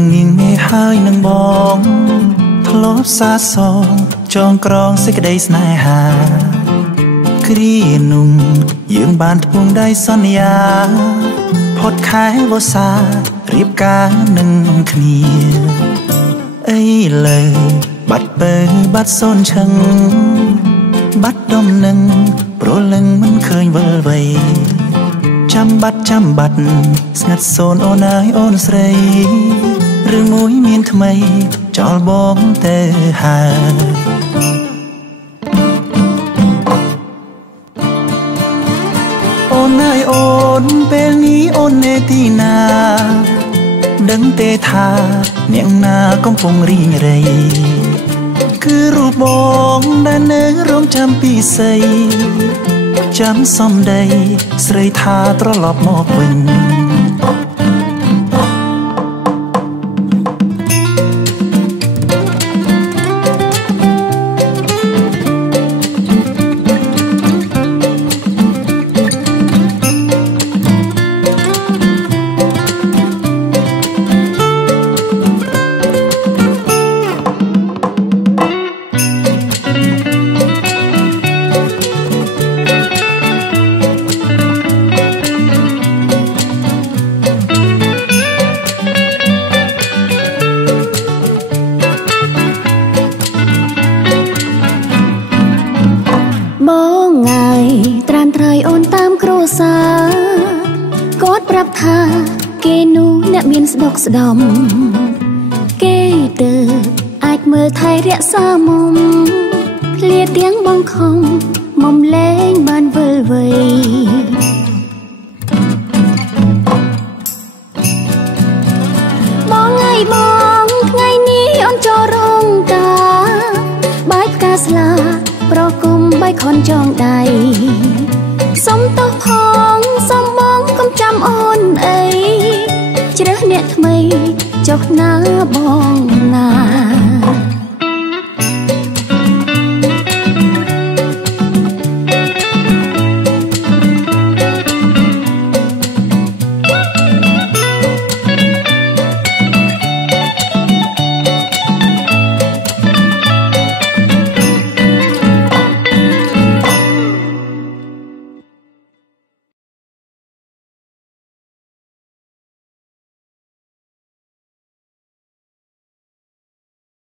រឿងនាងមេហើយនឹងបងធ្លាប់សាសងចងក្រងសេចក្តីស្នេហាគ្រានោះយើងបានធ្ពងដៃសន្យាផុតខែវស្សារៀបការនឹងគ្នាអីលើបាត់បើបាត់សូនឈឹងបាត់ដំណឹងប្រលឹងមិនឃើញវិលវ័យចាំបាត់ស្ងាត់សូនអូនអើយអូនស្រីរឿងមួយមានថ្មីចោលបងទៅហើយអូនអើយអូនពេលនេះអូននៅទីណាដឹងទេថាអ្នកណាកំពុងរីងរៃគឺរូបបងដែលនៅរងចាំពីស័យចាំសំដីស្រីថាត្រឡប់មកវិញស្ដុកស្ដំគេទៅអាចមើលថែរក្សាមុំឃ្លាទាំងបងខំមុំលែងបានវិលវ័យបងថ្ងៃនេះអូនចូលរោងការបាយផ្កាស្លាប្រគុំបាយខនចងដៃសុំទោសផងសុំបងកុំចាំអូនអីជ្រើសអ្នកថ្មីចុះណាប